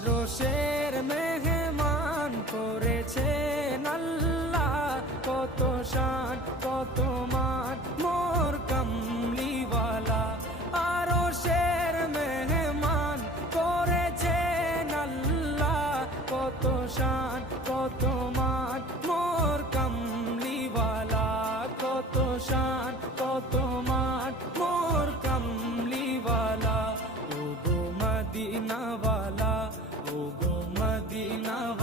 আরশের মেহমান করেছেন আল্লাহ, কত শান কত মান মোর কামলিওয়ালা। আরশের মেহমান করেছেন আল্লাহ, কত শান কত মান মোর কামলিওয়ালা, কত শান কত মান মোর কামলিওয়ালা। ও গো মদিনাওয়ালা, ও গো মদিনাওয়ালা।